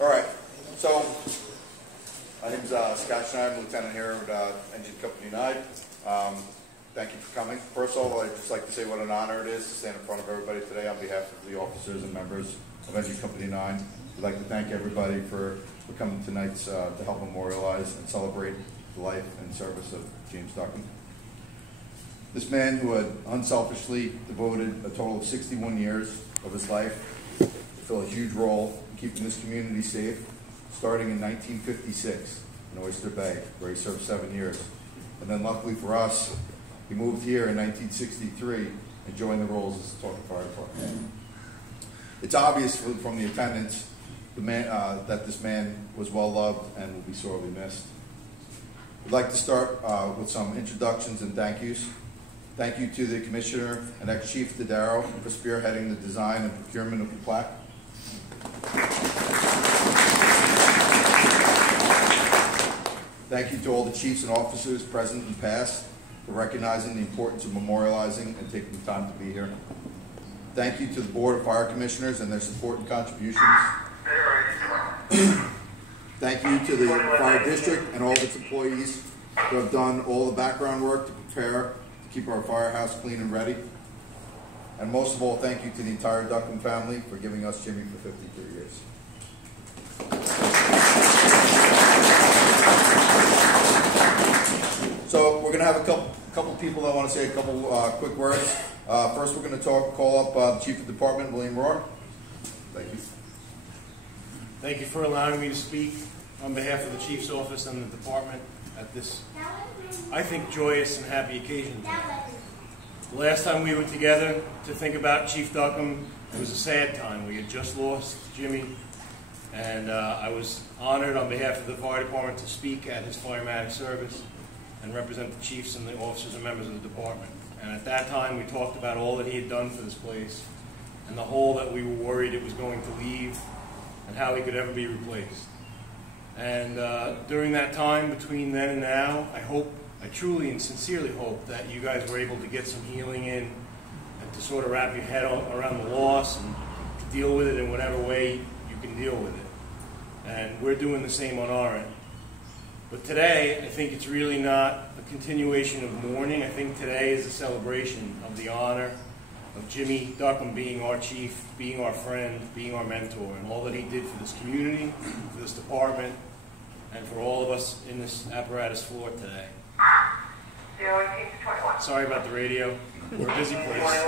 All right, so my name's Scott Schneider, I'm Lieutenant here at Engine Company 9. Thank you for coming. First of all, I'd just like to say what an honor it is to stand in front of everybody today on behalf of the officers and members of Engine Company 9. I'd like to thank everybody for coming tonight to help memorialize and celebrate the life and service of James Duckham. This man who had unselfishly devoted a total of 61 years of his life to fill a huge role in keeping this community safe, starting in 1956 in Oyster Bay, where he served 7 years. And then luckily for us, he moved here in 1963 and joined the rolls as the Duckham Fire Department. It's obvious from the attendance that this man was well loved and will be sorely missed. We'd like to start with some introductions and thank yous. Thank you to the Commissioner and ex-Chief Dodaro for spearheading the design and procurement of the plaque. Thank you to all the chiefs and officers present and past for recognizing the importance of memorializing and taking the time to be here. Thank you to the Board of Fire Commissioners and their support and contributions. Thank you to the Fire District and all of its employees who have done all the background work to prepare to keep our firehouse clean and ready. And most of all, thank you to the entire Duckham family for giving us Jimmy for 53 years. So we're going to have a couple people that want to say a couple quick words. First, we're going to call up the Chief of Department, William Rohr. Thank you. Thank you for allowing me to speak on behalf of the Chief's office and the department at this, I think, joyous and happy occasion. The last time we were together to think about Chief Duckham, it was a sad time. We had just lost Jimmy, and I was honored on behalf of the fire department to speak at his firematic service and represent the chiefs and the officers and members of the department. And at that time, we talked about all that he had done for this place and the hole that we were worried it was going to leave and how he could ever be replaced. And during that time, between then and now, I truly and sincerely hope that you guys were able to get some healing in and to sort of wrap your head around the loss and deal with it in whatever way you can deal with it. And we're doing the same on our end. But today, I think it's really not a continuation of mourning. I think today is a celebration of the honor of Jimmy Duckham being our chief, being our friend, being our mentor, and all that he did for this community, for this department, and for all of us in this apparatus floor today. Sorry about the radio. We're a busy place.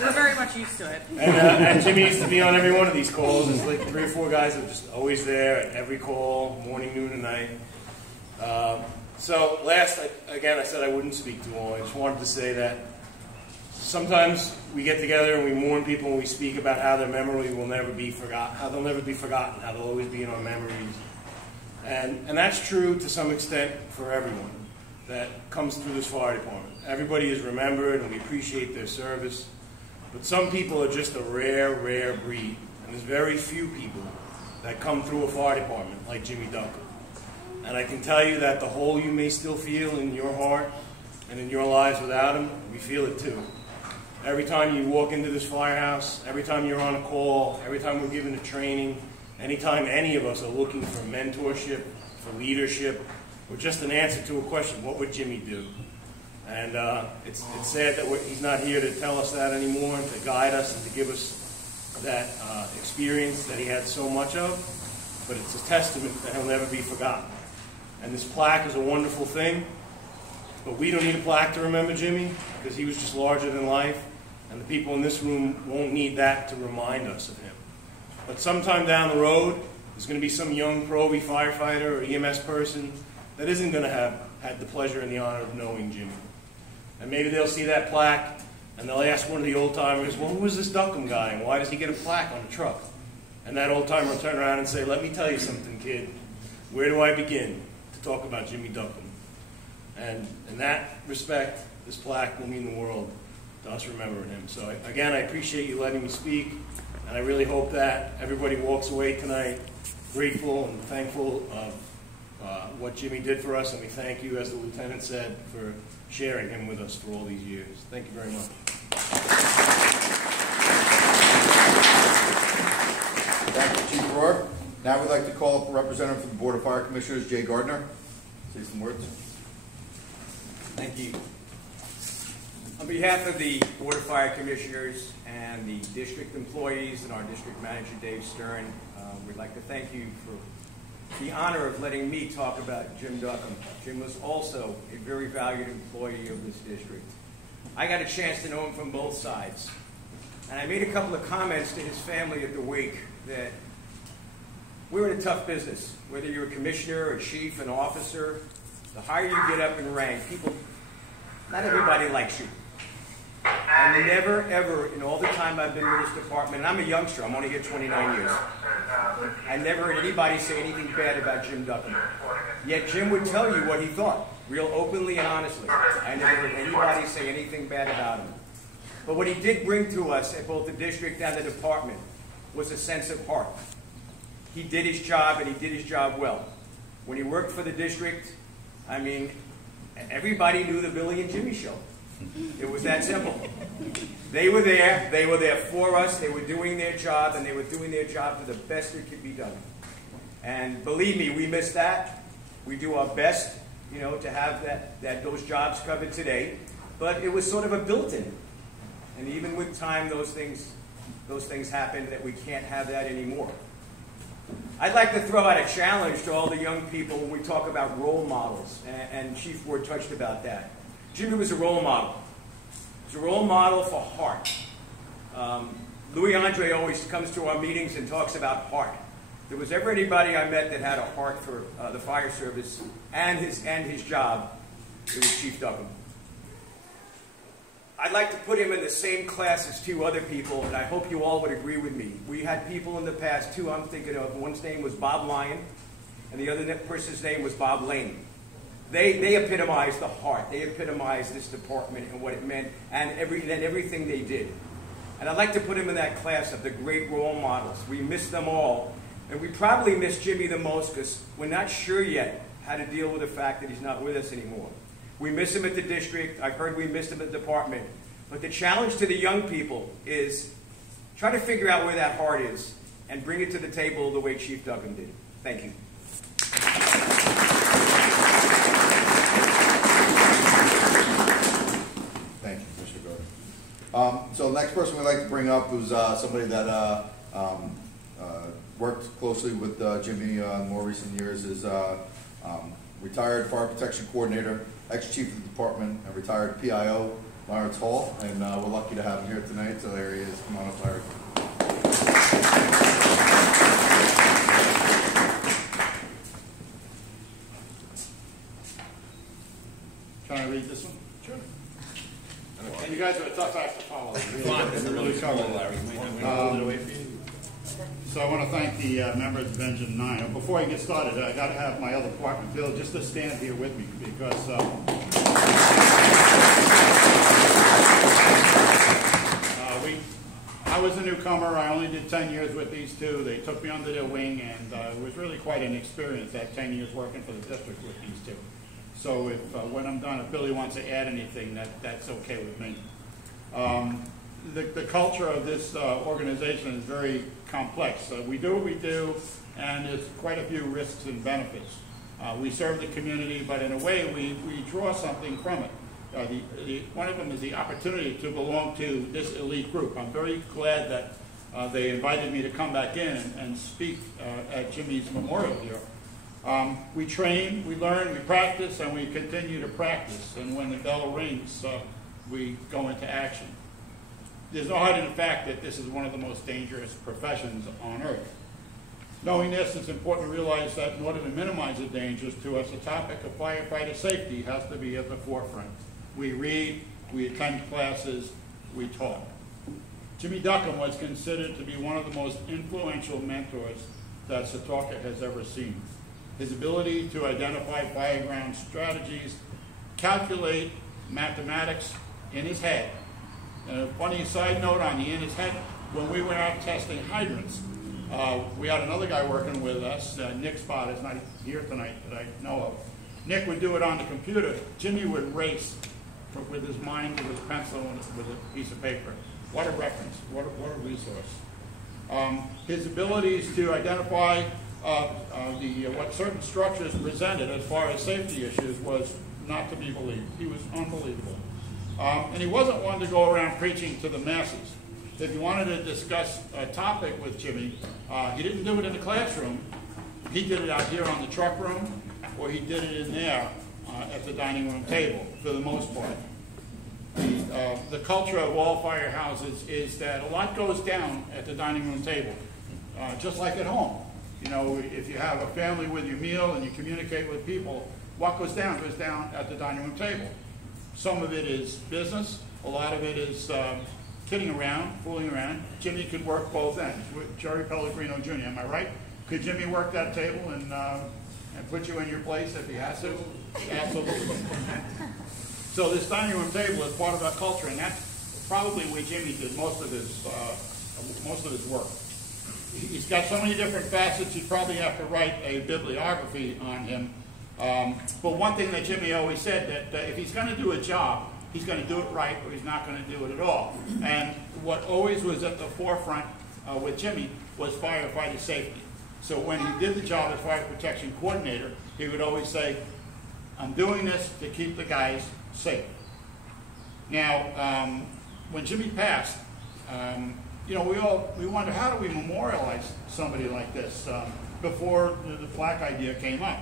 We're very much used to it. And Jimmy used to be on every one of these calls. There's like 3 or 4 guys that are just always there at every call, morning, noon, and night. So last, again, I said I wouldn't speak too long. I just wanted to say that sometimes we get together and we mourn people and we speak about how their memory will never be forgotten, how they'll never be forgotten, how they'll always be in our memories. And that's true to some extent for everyone that comes through this fire department. Everybody is remembered and we appreciate their service. But some people are just a rare, rare breed. And there's very few people that come through a fire department like Jimmy Duckham. And I can tell you that the hole you may still feel in your heart and in your lives without him, we feel it too. Every time you walk into this firehouse, every time you're on a call, every time we're given a training, anytime any of us are looking for mentorship, for leadership, or just an answer to a question, what would Jimmy do? And it's sad that he's not here to tell us that anymore and to guide us and to give us that experience that he had so much of, but it's a testament that he'll never be forgotten. And this plaque is a wonderful thing, but we don't need a plaque to remember Jimmy because he was just larger than life, and the people in this room won't need that to remind us of him. But sometime down the road, there's going to be some young Pro-V firefighter or EMS person that isn't going to have had the pleasure and the honor of knowing Jimmy. And maybe they'll see that plaque, and they'll ask one of the old-timers, well, who is this Duckham guy, and why does he get a plaque on the truck? And that old-timer will turn around and say, let me tell you something, kid. Where do I begin to talk about Jimmy Duckham? And in that respect, this plaque will mean the world to us remembering him. So again, I appreciate you letting me speak, and I really hope that everybody walks away tonight grateful and thankful of what Jimmy did for us, and we thank you, as the lieutenant said, for sharing him with us for all these years. Thank you very much. Thank you, Chief Rohr. Now we'd like to call up a representative from the Board of Fire Commissioners, Jay Gardner. Say some words. Thank you. On behalf of the Board of Fire Commissioners and the district employees and our district manager, Dave Stern, we'd like to thank you for the honor of letting me talk about Jim Duckham. Jim was also a very valued employee of this district. I got a chance to know him from both sides. And I made a couple of comments to his family at the wake that we're in a tough business. Whether you're a commissioner, a chief, an officer, the higher you get up in rank, not everybody likes you. And never, ever, in all the time I've been with this department, and I'm a youngster, I'm only here 29 years, I never heard anybody say anything bad about Jim Duckham. Yet Jim would tell you what he thought, real openly and honestly. I never heard anybody say anything bad about him. But what he did bring to us at both the district and the department was a sense of heart. He did his job, and he did his job well. When he worked for the district, I mean, everybody knew the Billy and Jimmy show. It was that simple. They were there for us, they were doing their job, and they were doing their job to the best it could be done. And believe me, we miss that. We do our best, to have those jobs covered today, but it was sort of a built-in. And even with time, those things happen that we can't have that anymore. I'd like to throw out a challenge to all the young people when we talk about role models, and Chief Ward touched about that. Jimmy was a role model. He was a role model for heart. Louis Andre always comes to our meetings and talks about heart. If there was ever anybody I met that had a heart for the fire service and his job, it was Chief Duckham. I'd like to put him in the same class as two other people, and I hope you all would agree with me. We had people in the past, two I'm thinking of. One's name was Bob Lyon, and the other person's name was Bob Lane. They epitomized the heart. They epitomized this department and what it meant and everything they did. And I'd like to put him in that class of the great role models. We miss them all. And we probably miss Jimmy the most because we're not sure yet how to deal with the fact that he's not with us anymore. We miss him at the district. I've heard we missed him at the department. But the challenge to the young people is try to figure out where that heart is and bring it to the table the way Chief Duckham did. Thank you. Thank you, Mr. Gordon. So the next person we'd like to bring up was somebody that worked closely with Jimmy in more recent years, is retired fire protection coordinator, ex-chief of the department, and retired PIO, Lawrence Hall. And we're lucky to have him here tonight, so there he is. Come on up, Larry. Can I read this one? Sure. And you guys are a tough act to follow. So I want to thank the members of Engine 9. Before I get started, I got to have my other department, Bill, just to stand here with me because I was a newcomer. I only did 10 years with these two. They took me under their wing, and it was really quite an experience, that 10 years working for the district with these two. So if when I'm done, if Billy wants to add anything, that's okay with me. The culture of this organization is very complex. We do what we do, and there's quite a few risks and benefits. We serve the community, but in a way, we draw something from it. One of them is the opportunity to belong to this elite group. I'm very glad that they invited me to come back in and speak at Jimmy's memorial here. We train, we learn, we practice, and we continue to practice. And when the bell rings, we go into action. There's no hiding the fact that this is one of the most dangerous professions on earth. Knowing this, it's important to realize that in order to minimize the dangers to us, the topic of firefighter safety has to be at the forefront. We read, we attend classes, we talk. Jimmy Duckham was considered to be one of the most influential mentors that Setauket has ever seen. His ability to identify fireground strategies, calculate mathematics in his head. And a funny side note on the in his head, when we went out testing hydrants, we had another guy working with us, Nick Spot is not here tonight that I know of. Nick would do it on the computer. Jimmy would race with his mind, with his pencil, and with a piece of paper. What a reference, what a resource. His abilities to identify what certain structures presented as far as safety issues was not to be believed. He was unbelievable. And he wasn't one to go around preaching to the masses. If you wanted to discuss a topic with Jimmy, he didn't do it in the classroom. He did it out here on the truck room, or he did it in there at the dining room table, for the most part. The culture of all firehouses is that a lot goes down at the dining room table, just like at home. You know, if you have a family with your meal and you communicate with people, what goes down at the dining room table. Some of it is business, a lot of it is kidding around, fooling around. Jimmy could work both ends. Jerry Pellegrino Jr., am I right? Could Jimmy work that table and put you in your place if he has to? Absolutely. So this dining room table is part of our culture, and that's probably where Jimmy did most of his work. He's got so many different facets, you'd probably have to write a bibliography on him. But one thing that Jimmy always said, that if he's going to do a job, he's going to do it right, or he's not going to do it at all. And what always was at the forefront with Jimmy was firefighter safety. So when he did the job as fire protection coordinator, he would always say, I'm doing this to keep the guys safe. Now, when Jimmy passed, you know, we wonder, how do we memorialize somebody like this before the plaque idea came up?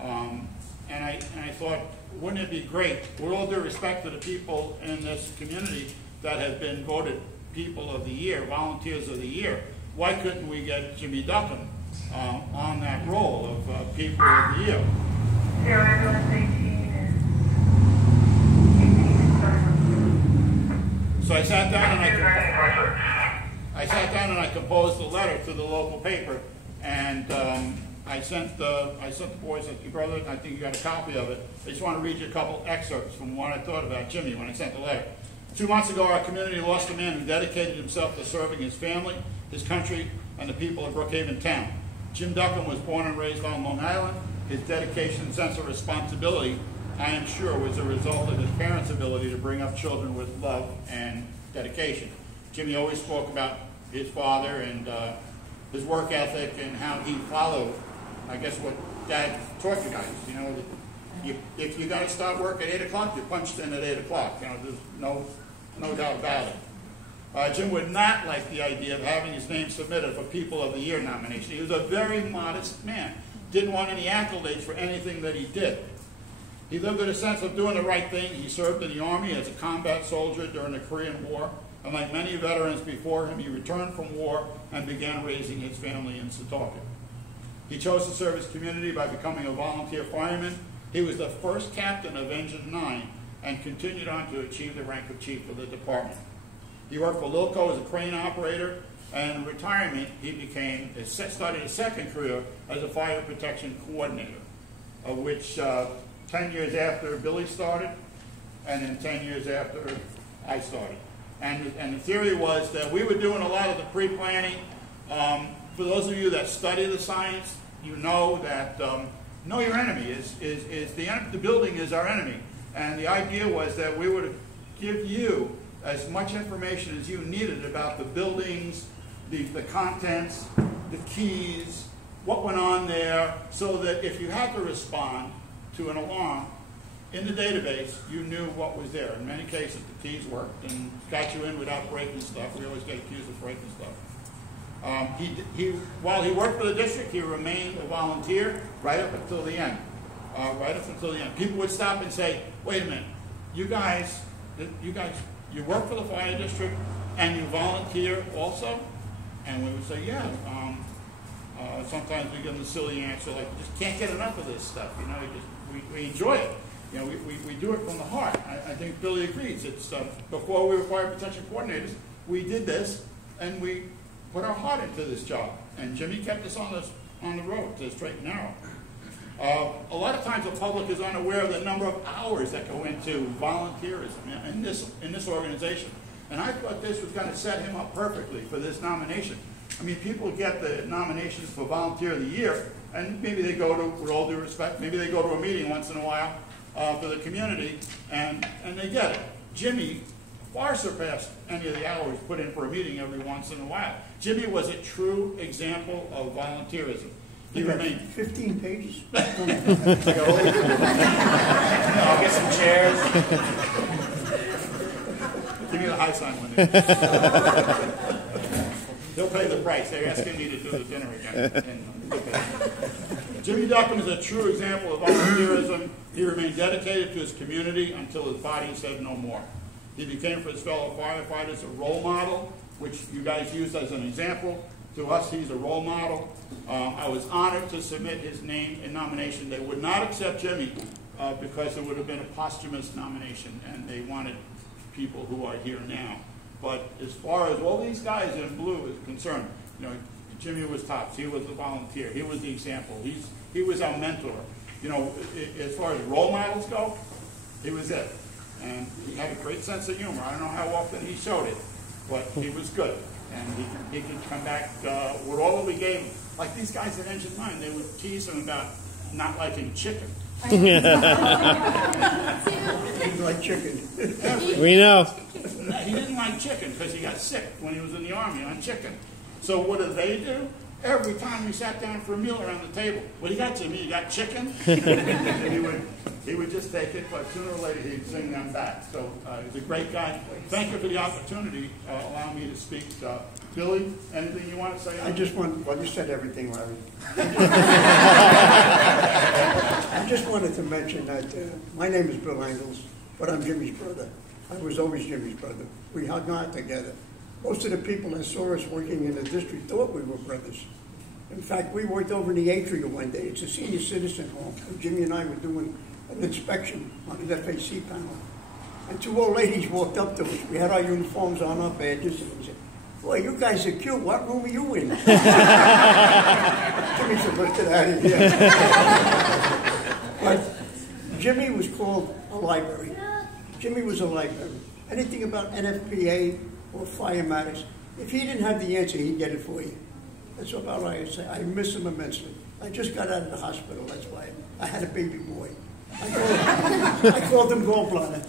And I thought, wouldn't it be great, with all due respect to the people in this community that have been voted People of the Year, Volunteers of the Year, why couldn't we get Jimmy Duckham on that role of People of the Year? So I sat down and I composed a letter to the local paper, and I sent the boys, brother, I think you got a copy of it. I just want to read you a couple excerpts from what I thought about Jimmy when I sent the letter. 2 months ago, our community lost a man who dedicated himself to serving his family, his country, and the people of Brookhaven Town. Jim Duckham was born and raised on Long Island. His dedication and sense of responsibility, I am sure, was a result of his parents' ability to bring up children with love and dedication. Jimmy always spoke about his father and his work ethic and how he followed, I guess, what Dad taught you guys. You know, if you got to start work at 8 o'clock, you punched in at 8 o'clock. You know, there's no doubt about it. Jim would not like the idea of having his name submitted for People of the Year nomination. He was a very modest man. Didn't want any accolades for anything that he did. He lived with a sense of doing the right thing. He served in the Army as a combat soldier during the Korean War. And like many veterans before him, he returned from war and began raising his family in Setauket. He chose to serve his community by becoming a volunteer fireman. He was the first captain of Engine 9 and continued on to achieve the rank of chief of the department. He worked for Lilco as a crane operator, and in retirement, he started his second career as a fire protection coordinator, of which 10 years after Billy started, and then 10 years after I started. And the theory was that we were doing a lot of the pre-planning. For those of you that study the science, you know that know your enemy the building is our enemy. And the idea was that we would give you as much information as you needed about the buildings, the contents, the keys, what went on there, so that if you had to respond to an alarm in the database, you knew what was there. In many cases, the keys worked and got you in without breaking stuff. We always get accused of breaking stuff. While he worked for the district, he remained a volunteer right up until the end. People would stop and say, wait a minute, you guys, you work for the fire district and you volunteer also? And we would say, yeah. Sometimes we give them the silly answer, like, we just can't get enough of this stuff. You know, we enjoy it. You know, we do it from the heart. I think Billy agrees. It's before we were fire protection coordinators, we did this, and we put our heart into this job. And Jimmy kept us on the road to the straight and narrow. A lot of times the public is unaware of the number of hours that go into volunteerism in this organization. And I thought this was going to set him up perfectly for this nomination. I mean, people get the nominations for Volunteer of the Year, and maybe they go to, with all due respect, maybe they go to a meeting once in a while for the community, and they get it. Jimmy far surpassed any of the hours put in for a meeting every once in a while. Jimmy was a true example of volunteerism. He remained. 15 pages. I'll get some chairs. Give me the high sign one day. He'll pay the price. They're asking me to do the dinner again. Jimmy Duckham is a true example of volunteerism. He remained dedicated to his community until his body said no more. He became for his fellow firefighters a role model, which you guys used as an example. To us, he's a role model. I was honored to submit his name in nomination. They would not accept Jimmy because it would have been a posthumous nomination, and they wanted people who are here now. But as far as all these guys in blue is concerned, you know, Jimmy was tops. He was the volunteer. He was the example. He was our mentor. You know, as far as role models go, he was it. And he had a great sense of humor. I don't know how often he showed it, but he was good. And he could come back with all that we gave him. Like these guys at Engine 9, they would tease him about not liking chicken. He didn't like chicken. We know. He didn't like chicken because he got sick when he was in the Army on chicken. So what did they do? Every time we sat down for a meal around the table, what do you got, Jimmy? You got chicken? And he would just take it, but sooner or later he'd sing them back. So he's a great guy. Thank you for the opportunity, allowing me to speak. Billy, anything you want to say? I just want, well, you said everything, Larry. I just wanted to mention that my name is Bill Engels, but I'm Jimmy's brother. I was always Jimmy's brother. We hung out together. Most of the people that saw us working in the district thought we were brothers. In fact, we worked over in the atrium one day. It's a senior citizen home. And Jimmy and I were doing an inspection on the FAC panel. And two old ladies walked up to us. We had our uniforms on, our badges, and we said, "Boy, you guys are cute. What room are you in?" Jimmy said, "Let's get out of here." But Jimmy was called a library. Jimmy was a library. Anything about NFPA or fire matters, if he didn't have the answer, he'd get it for you. That's about all I say. I miss him immensely. I just got out of the hospital, that's why. I had a baby boy. I called him gallbladder.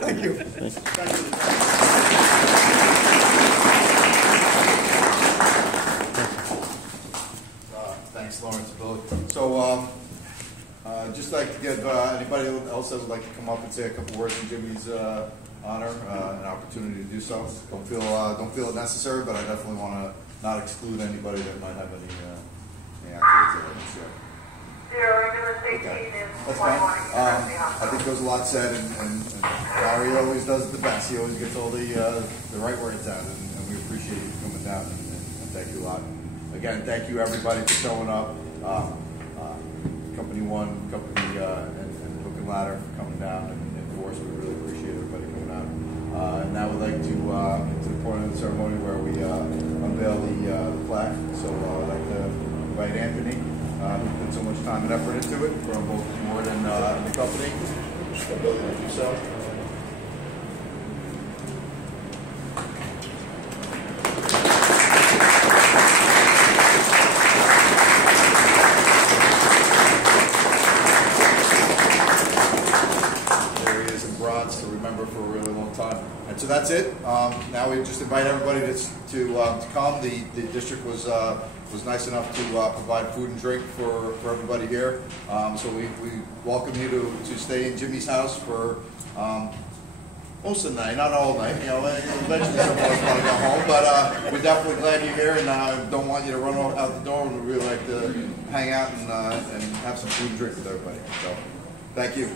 Thank you. Thanks, Lawrence and Billy. So, just like to give anybody else that would like to come up and say a couple words in Jimmy's honor, an opportunity to do so. Don't feel it necessary, but I definitely want to not exclude anybody that might have any activities that I share. Okay. That's fine. I think there's a lot said, and Larry always does it the best. He always gets all the right words out, and we appreciate you coming down, and thank you a lot. Again, thank you everybody for showing up. Company 1, Company and Hook and Ladder for coming down, and Force. We really appreciate everybody coming out. And now we'd like to get to the point of the ceremony where we unveil the plaque. So I'd like to invite Anthony. Who put so much time and effort into it from both the board and the company. Thank you, so. There he is in bronze to remember for a really long time. And so that's it. Now we just invite everybody to come. The district was nice enough to provide food and drink for everybody here. So we welcome you to stay in Jimmy's house for most of the night, not all night. You know, eventually some of us want to go home, but we're definitely glad you're here, and don't want you to run out the door. We'd really like to hang out and have some food and drink with everybody. So, thank you.